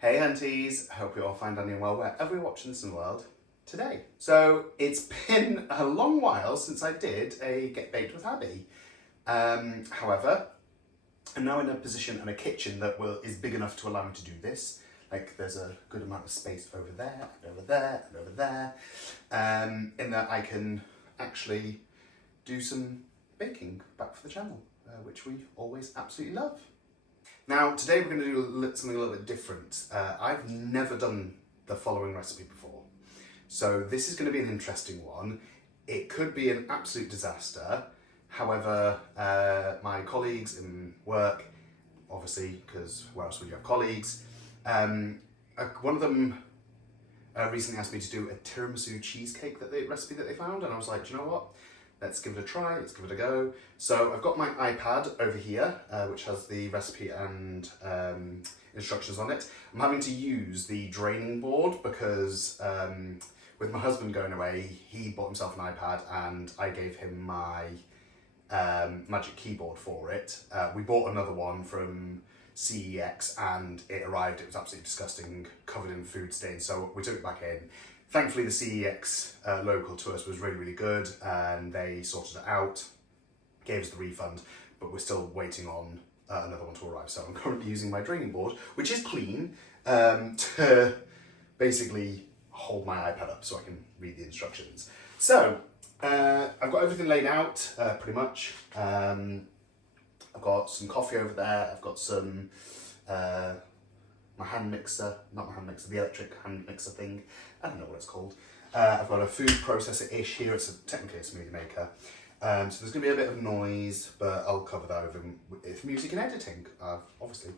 Hey hunties, hope you're all fine, dandy and well wherever you're watching this in the world today. So it's been a long while since I did a Get Baked with Abby. However, I'm now in a position and a kitchen that is big enough to allow me to do this. Like there's a good amount of space over there and over there and over there, in that I can actually do some baking back for the channel, which we always absolutely love. Now, today we're going to do something a little bit different. I've never done the following recipe before. So this is going to be an interesting one. It could be an absolute disaster. However, my colleagues in work, obviously, because where else would you have colleagues? One of them recently asked me to do a tiramisu cheesecake recipe that they found, and I was like, do you know what? Let's give it a try, let's give it a go. So I've got my iPad over here, which has the recipe and instructions on it. I'm having to use the draining board because with my husband going away, he bought himself an iPad and I gave him my Magic Keyboard for it. We bought another one from CEX and it arrived, it was absolutely disgusting, covered in food stains, so we took it back in. Thankfully, the CEX local to us was really, really good and they sorted it out, gave us the refund, but we're still waiting on another one to arrive. So I'm currently using my draining board, which is clean, to basically hold my iPad up so I can read the instructions. So I've got everything laid out pretty much. I've got some coffee over there, I've got some my hand mixer, not my hand mixer, the electric hand mixer thing. I don't know what it's called. I've got a food processor-ish here. It's technically a smoothie maker. So there's going to be a bit of noise, but I'll cover that with music and editing, obviously.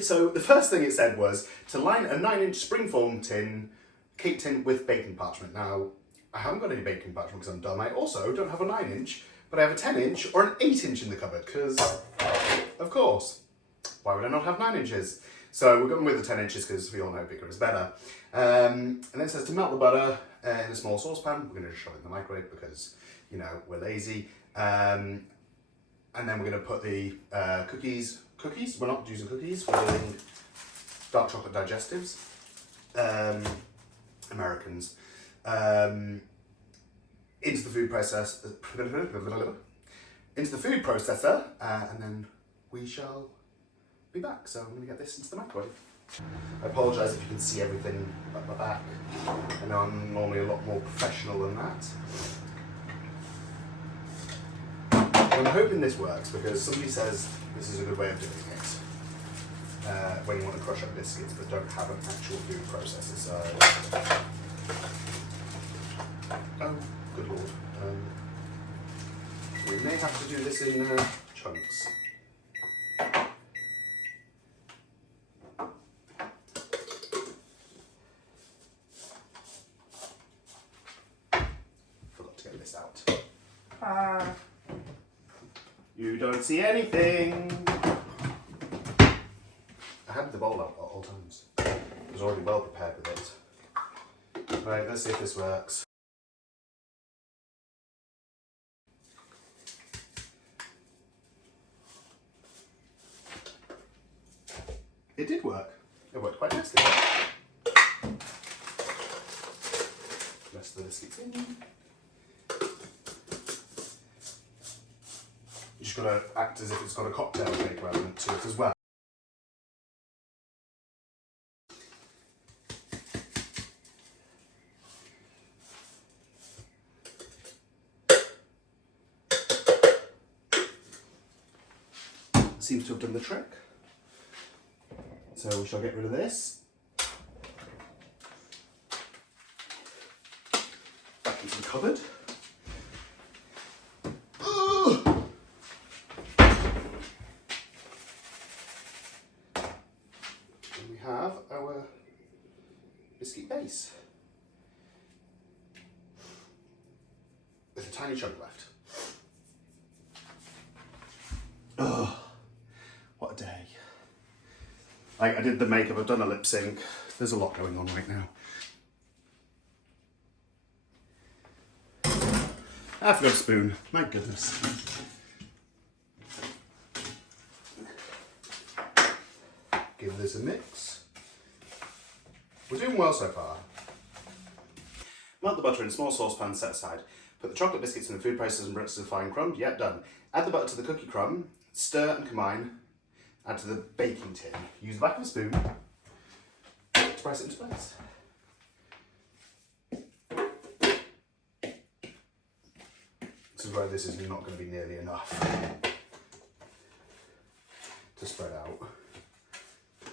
So the first thing it said was to line a 9-inch springform cake tin with baking parchment. Now, I haven't got any baking parchment because I'm dumb. I also don't have a 9-inch, but I have a 10-inch or an 8-inch in the cupboard because, of course. Why would I not have 9 inches? So we're going with the 10 inches because we all know bigger is better. And then it says to melt the butter in a small saucepan. We're going to just shove it in the microwave because, you know, we're lazy. And then we're going to put the cookies, we're not using cookies, we're doing dark chocolate digestives, Americans, into the food processor, and then we shall be back. So I'm going to get this into the microwave. I apologise if you can see everything at my back. I know I'm normally a lot more professional than that. I'm hoping this works because somebody says this is a good way of doing it. When you want to crush up biscuits but don't have an actual food processor. So, oh, good lord. We may have to do this in chunks. You don't see anything. I had the bowl out at all times. I was already well prepared with it. Right, let's see if this works. It did work. It worked quite nicely. Rest of the biscuits in. You just got to act as if it's got a cocktail shaker element to it as well. Seems to have done the trick. So we shall get rid of this. Back into the cupboard. Have our biscuit base with a tiny chunk left. Oh, what a day. I did the makeup, I've done a lip sync. There's a lot going on right now. I forgot a spoon, my goodness. Give this a mix. We're doing well so far. Melt the butter in a small saucepan set aside. Put the chocolate biscuits in the food processor and bricks to a fine crumb. Yep, done. Add the butter to the cookie crumb. Stir and combine. Add to the baking tin. Use the back of a spoon to press it into place. This is where this is not going to be nearly enough to spread out.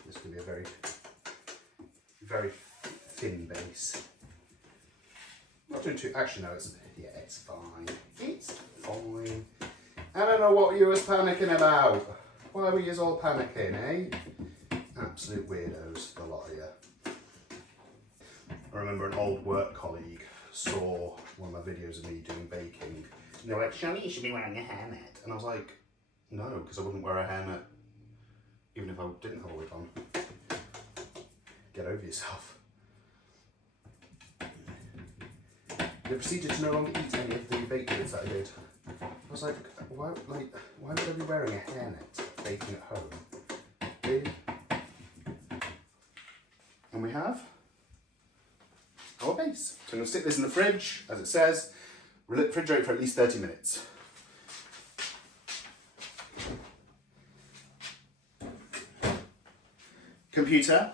This is going to be a very, very thin base. Not doing too. Actually, no. It's fine. It's fine. I don't know what you was panicking about. Why were you all panicking, eh? Absolute weirdos, the lot of you. I remember an old work colleague saw one of my videos of me doing baking. And they were like, "Shani, you should be wearing a hairnet." And I was like, no, because I wouldn't wear a hairnet even if I didn't have a wig on. Get over yourself. The procedure to no longer eat any of the baked goods that I did. I was like, why would I be wearing a hairnet baking at home? Really? And we have our base. So I'm going to stick this in the fridge, as it says, refrigerate for at least 30 minutes. Computer,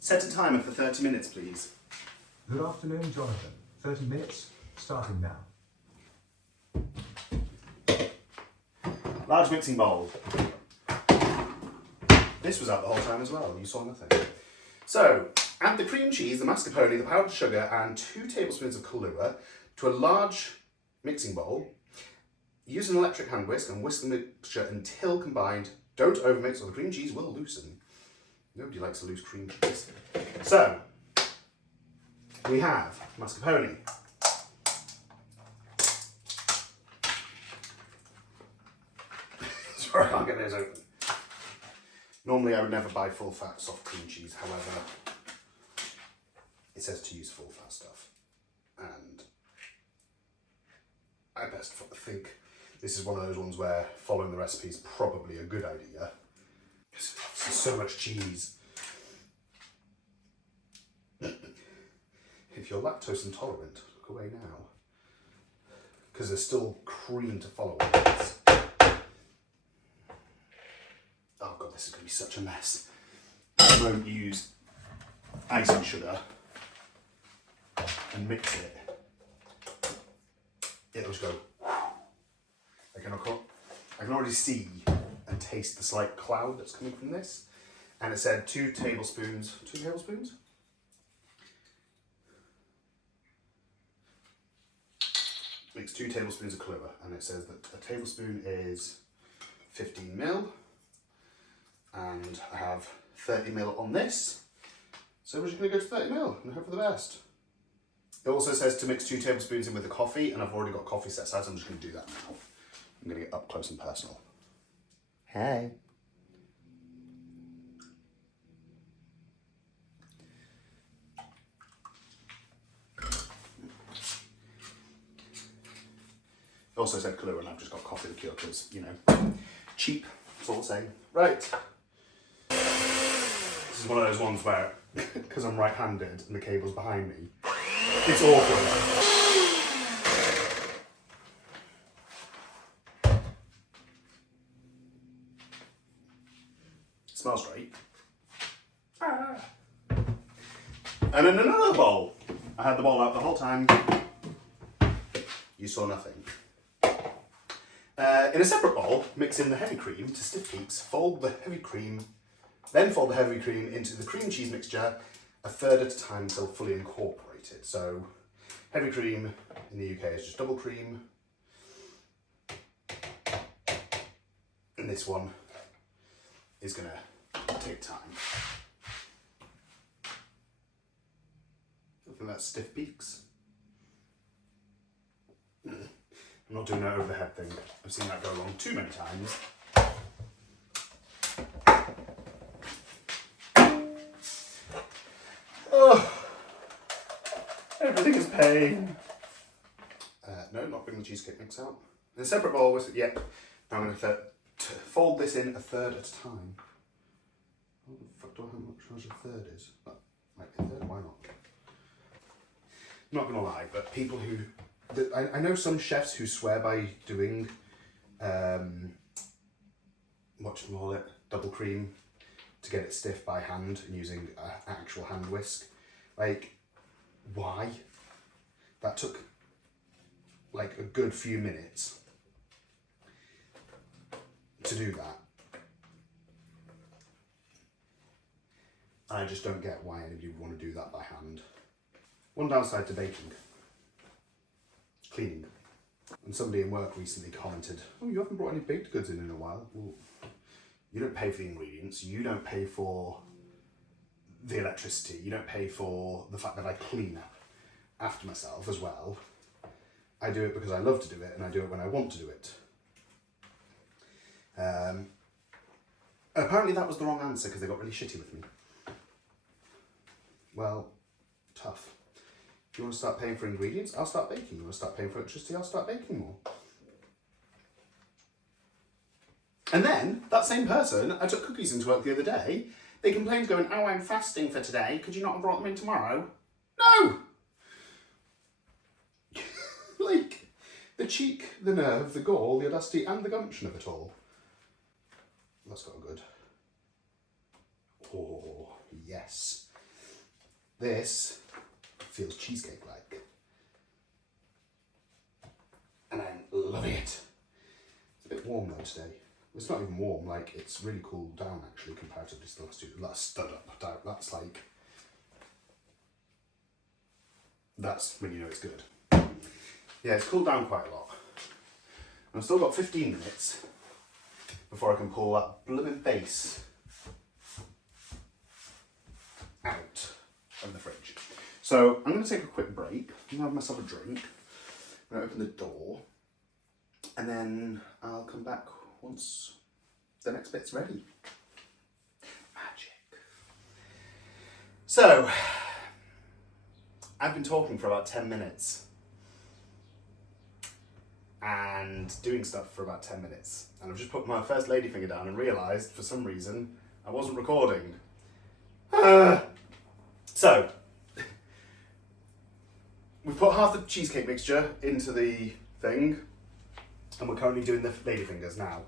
set a timer for 30 minutes, please. Good afternoon, Jonathan. 30 minutes, starting now. Large mixing bowl. This was out the whole time as well, you saw nothing. So, add the cream cheese, the mascarpone, the powdered sugar and 2 tablespoons of Kahlua to a large mixing bowl. Use an electric hand whisk and whisk the mixture until combined. Don't overmix or the cream cheese will loosen. Nobody likes a loose cream cheese. So, we have mascarpone. Sorry, I can't get those open. Normally I would never buy full fat soft cream cheese, however, it says to use full fat stuff. And I best think this is one of those ones where following the recipe is probably a good idea. Because there's so much cheese. If you're lactose intolerant, look away now. Because there's still cream to follow on this. Oh god, this is going to be such a mess. I won't use icing sugar and mix it. It'll just go. I can already see and taste the slight cloud that's coming from this. And it said 2 tablespoons. 2 tablespoons? Mix 2 tablespoons of Kahlua, and it says that a tablespoon is 15 ml, and I have 30 ml on this, so we're just going to go to 30 ml and hope for the best. It also says to mix 2 tablespoons in with the coffee, and I've already got coffee set aside, so I'm just going to do that now. I'm going to get up close and personal. Hey. It also said Kahlua and I've just got coffee liqueur because, you know, cheap, it's all the same. Right. This is one of those ones where, because I'm right-handed and the cable's behind me, it's awkward. It smells great. Ah. And in another bowl. I had the bowl out the whole time. You saw nothing. In a separate bowl, mix in the heavy cream to stiff peaks, then fold the heavy cream into the cream cheese mixture a third at a time until fully incorporated. So, heavy cream in the UK is just double cream. And this one is going to take time. I think that's stiff peaks. I'm not doing that over the head thing. I've seen that go wrong too many times. Oh, everything is pain. No, not bring the cheesecake mix out. In a separate bowl with, yep. Now I'm going to fold this in a third at a time. or how much a third is? That might be a third, why not? Not gonna lie, but people who, I know some chefs who swear by doing, whatchamacallit, double cream to get it stiff by hand and using an actual hand whisk. Like, why? That took like a good few minutes to do that. I just don't get why anybody would want to do that by hand. One downside to baking, cleaning. And somebody in work recently commented, oh, you haven't brought any baked goods in a while. Well, you don't pay for the ingredients, you don't pay for the electricity, you don't pay for the fact that I clean up after myself as well. I do it because I love to do it, and I do it when I want to do it. Apparently that was the wrong answer because they got really shitty with me. Well, tough. If you want to start paying for ingredients, I'll start baking. You want to start paying for electricity, I'll start baking more. And then, that same person, I took cookies into work the other day, they complained going, oh, I'm fasting for today, could you not have brought them in tomorrow? No! Like, the cheek, the nerve, the gall, the audacity, and the gumption of it all. That's got good. Oh, yes. This feels cheesecake-like. And I'm loving it. It's a bit warm though today. It's not even warm, like it's really cooled down actually comparatively to the last two. That's stood up, that's like, that's when you know it's good. Yeah, it's cooled down quite a lot. And I've still got 15 minutes before I can pull that blooming base out of the fridge. So I'm going to take a quick break. I'm going to have myself a drink. I'm going to open the door. And then I'll come back once the next bit's ready. Magic. So, I've been talking for about 10 minutes. And doing stuff for about 10 minutes. And I've just put my first ladyfinger down and realised, for some reason, I wasn't recording. So, we put half the cheesecake mixture into the thing, and we're currently doing the ladyfingers now.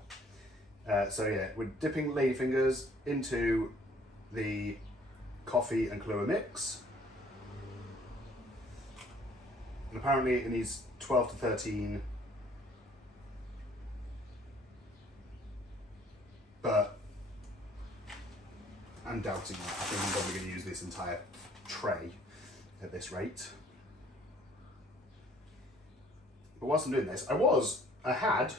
So yeah, we're dipping ladyfingers into the coffee and Kahlua mix. And apparently it needs 12 to 13, but I'm doubting that. I think I'm probably going to use this entire tray at this rate. But whilst I'm doing this, I had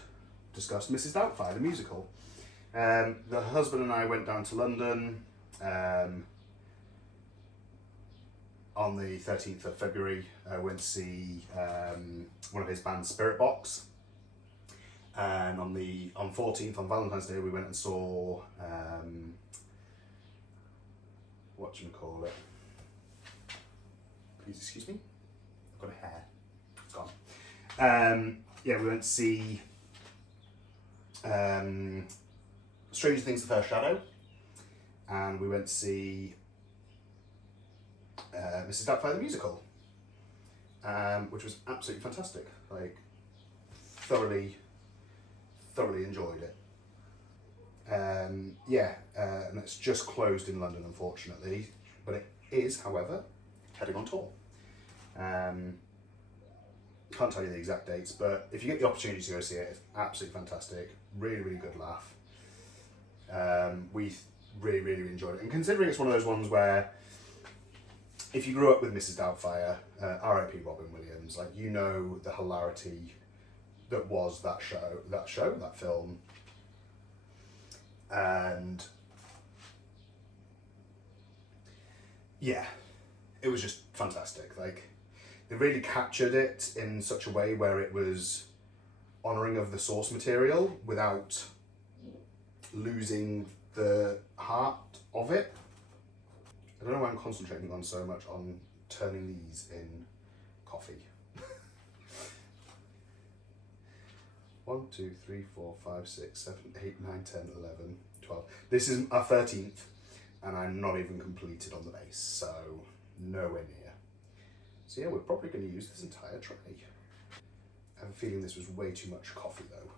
discussed Mrs. Doubtfire, the musical. The husband and I went down to London on the 13th of February. Went to see one of his bands, Spirit Box. And on 14th, on Valentine's Day, we went and saw, whatchamacallit? Please excuse me. I've got a hair. It's gone. Yeah, we went to see Stranger Things: The First Shadow, and we went to see Mrs. Doubtfire the musical, which was absolutely fantastic. Like, thoroughly enjoyed it. Yeah, and it's just closed in London, unfortunately, but it is, however, heading on tour. Can't tell you the exact dates, but if you get the opportunity to go see it, it's absolutely fantastic. Really, really good laugh. We really enjoyed it. And considering it's one of those ones where, if you grew up with Mrs. Doubtfire, R.I.P. Robin Williams, like, you know the hilarity that was that film. And yeah, it was just fantastic. Like, they really captured it in such a way where it was honouring of the source material without losing the heart of it. I don't know why I'm concentrating on so much on turning these in coffee. 1, 2, 3, 4, 5, 6, 7, 8, 9, 10, 11, 12. This is our 13th. and I'm not even completed on the base, so nowhere near. So yeah, we're probably going to use this entire tray. I have a feeling this was way too much coffee though,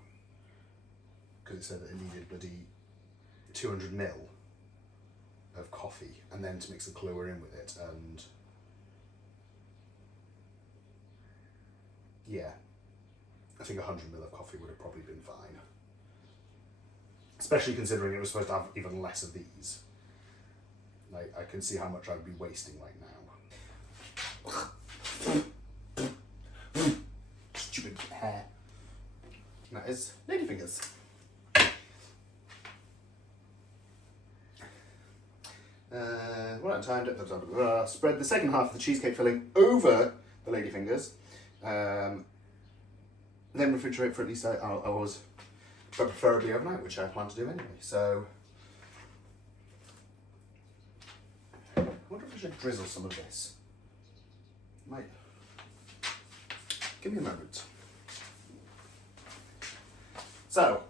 because it said that it needed bloody 200 ml of coffee, and then to mix the Kahlua in with it, and yeah, I think 100 ml of coffee would have probably been fine. Especially considering it was supposed to have even less of these. Like, I can see how much I'd be wasting right now. Stupid hair. That is ladyfingers. One at a time. Spread the second half of the cheesecake filling over the ladyfingers. Then refrigerate for at least hours, but preferably overnight, which I plan to do anyway. So, I wonder if I should drizzle some of this. Might. Give me a moment. So,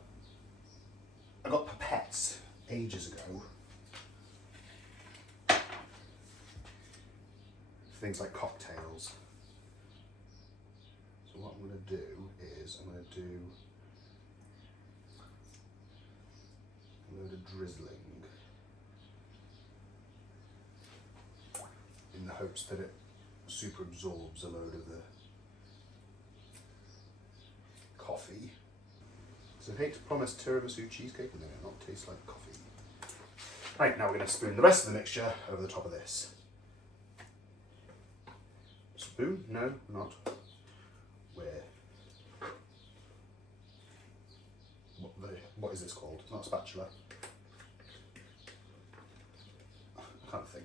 I got pipettes ages ago. Things like cocktails. So what I'm going to do is I'm going to do a load of drizzling in the hopes that it super absorbs a load of the coffee. So I hate to promise tiramisu cheesecake and then it not taste like coffee. Right, now we're going to spoon the rest of the mixture over the top of this. Spoon? No, not. Where? What is this called? It's not a spatula. I can't think.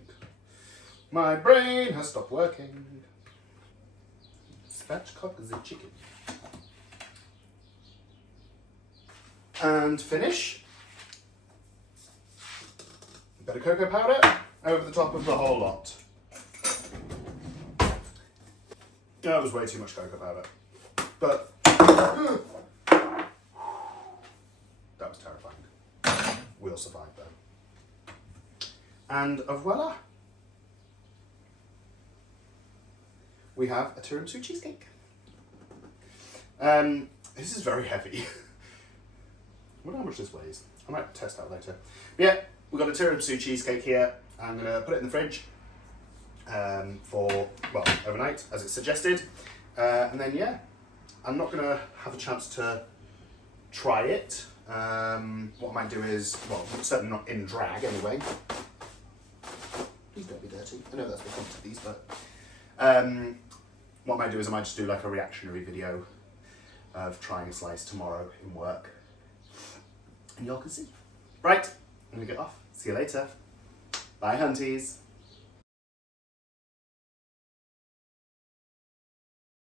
My brain has stopped working. Spatchcock is a chicken. And finish. A bit of cocoa powder over the top of the whole lot. That was way too much cocoa powder. But that was terrifying. We'll survive though. And voila. We have a tiramisu cheesecake. This is very heavy. I wonder how much this weighs. I might test out later. But yeah, we've got a tiramisu cheesecake here. I'm gonna put it in the fridge for, well, overnight, as it's suggested. And then yeah, I'm not gonna have a chance to try it. What I might do is, well, certainly not in drag anyway. Please don't be dirty. I know that's the point of these, but what I might do is I might just do like a reactionary video of trying a slice tomorrow in work. And y'all can see. Right, I'm gonna get off. See you later. Bye, hunties.